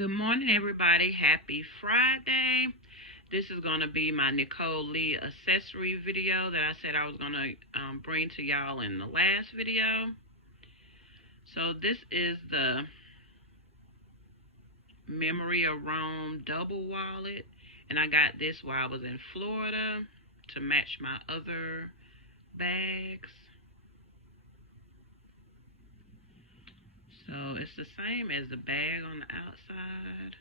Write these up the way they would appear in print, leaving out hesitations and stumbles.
Good morning, everybody. Happy Friday. This is going to be my Nicole Lee accessory video that I said I was going to bring to y'all in the last video. So this is the Memory of Rome double wallet. And I got this while I was in Florida to match my other bags. So it's the same as the bag on the outside.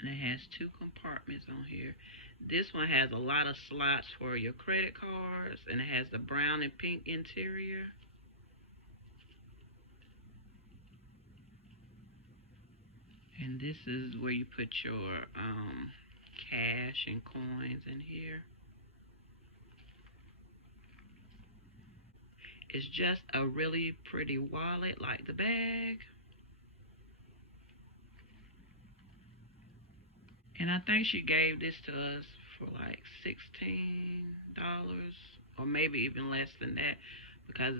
And it has two compartments on here. This one has a lot of slots for your credit cards, and it has the brown and pink interior. And this is where you put your cash and coins in here. It's just a really pretty wallet like the bag. And I think she gave this to us for like $16 or maybe even less than that, because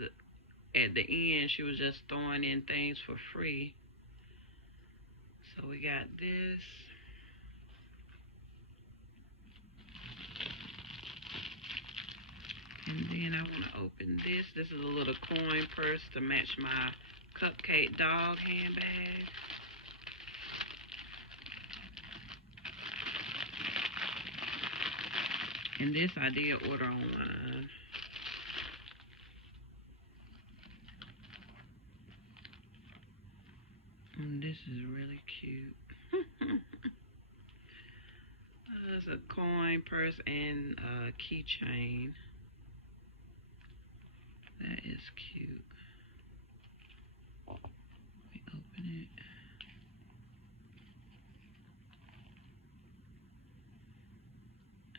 at the end she was just throwing in things for free. So we got this. And then I want to open this. This is a little coin purse to match my Cupcake dog handbag. And this I did order online. And this is really cute. It's a coin purse and a keychain. That is cute. Let me open it.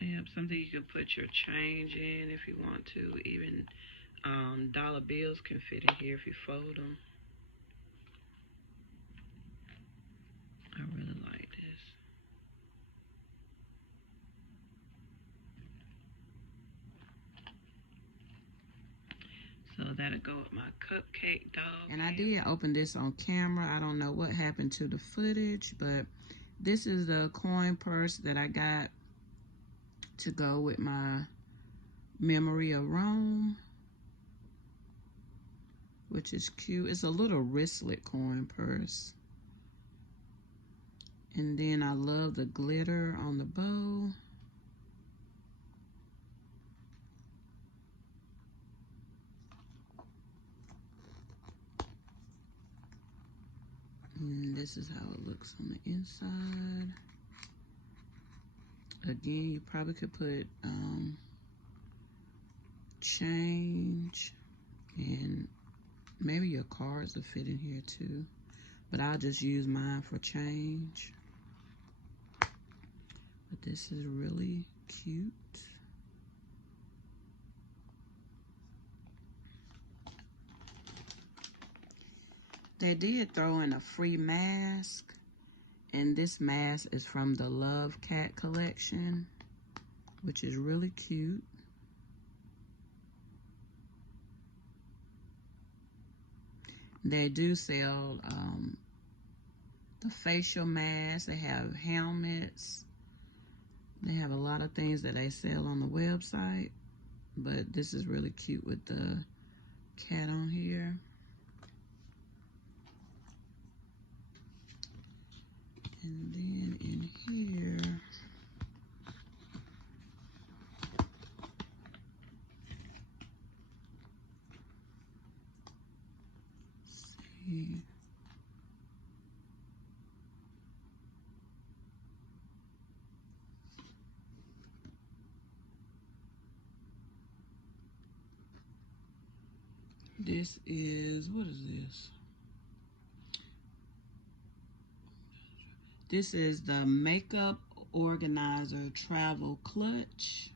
Yep, something you can put your change in if you want to. Even dollar bills can fit in here if you fold them. I really like this. So that'll go with my Cupcake dog. And I did open this on camera. I don't know what happened to the footage, but this is the coin purse that I got to go with my Memory of Rome, which is cute. It's a little wristlet coin purse. And then I love the glitter on the bow. And this is how it looks on the inside. Again, you probably could put change, and maybe your cards will fit in here too. But I'll just use mine for change. But this is really cute. They did throw in a free mask, and this mask is from the Love Cat collection, which is really cute. They do sell the facial masks. They have helmets. They have a lot of things that they sell on the website, but this is really cute with the cat on here. And then in here, let's see. This is, what is this? This is the Makeup Organizer Travel Clutch.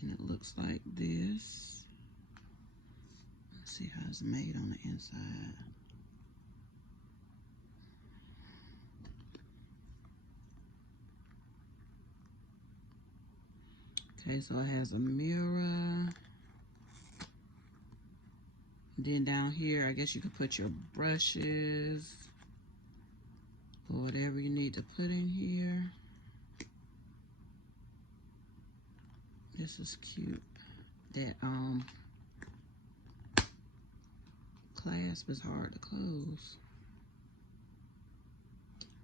And it looks like this. Let's see how it's made on the inside. Okay, so it has a mirror. Then down here, I guess you could put your brushes or whatever you need to put in here. This is cute. That clasp is hard to close.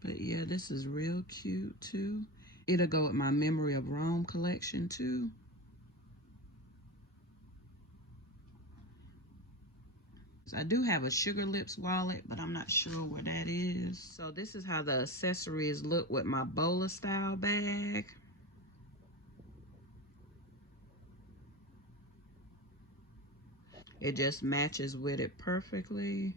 But yeah, this is real cute too. It'll go with my Memory of Rome collection too. I do have a Sugar Lips wallet, but I'm not sure where that is. So this is how the accessories look with my bowler style bag. It just matches with it perfectly.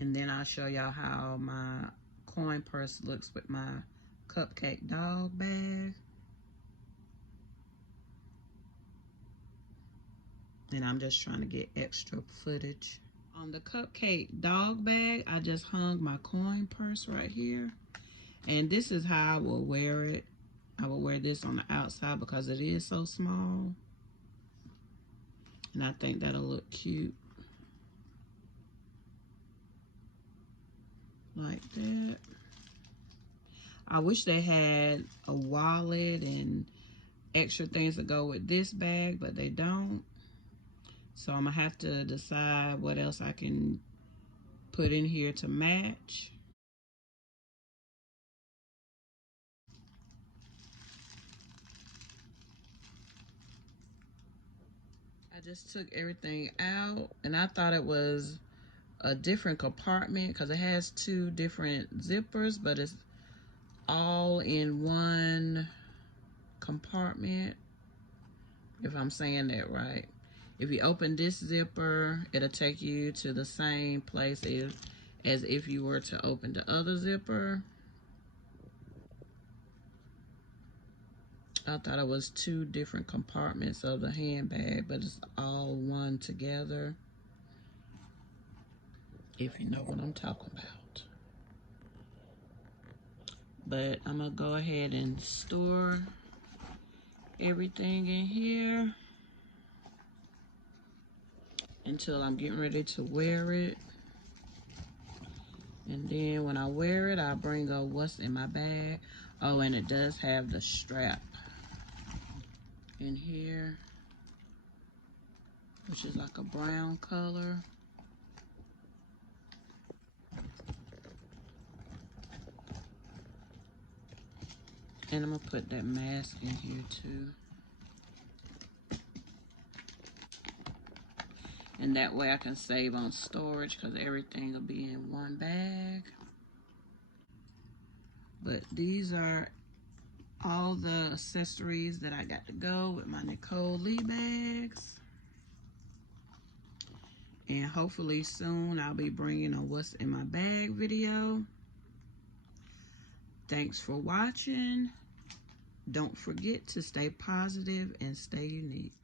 And then I'll show y'all how my coin purse looks with my Cupcake dog bag. And I'm just trying to get extra footage. On the Cupcake dog bag, I just hung my coin purse right here. And this is how I will wear it. I will wear this on the outside because it is so small. And I think that'll look cute. Like that. I wish they had a wallet and extra things to go with this bag, but they don't. So I'm gonna have to decide what else I can put in here to match. I just took everything out and I thought it was a different compartment because it has two different zippers, but it's all in one compartment, if I'm saying that right. If you open this zipper, it'll take you to the same place as if you were to open the other zipper. I thought it was two different compartments of the handbag, but it's all one together, if you know what I'm talking about. But I'm gonna go ahead and store everything in here until I'm getting ready to wear it. And then when I wear it, I'll bring up what's in my bag. Oh, and it does have the strap in here, which is like a brown color. And I'm gonna put that mask in here too. And that way I can save on storage because everything will be in one bag. But these are all the accessories that I got to go with my Nicole Lee bags. And hopefully soon I'll be bringing a what's in my bag video. Thanks for watching. Don't forget to stay positive and stay unique.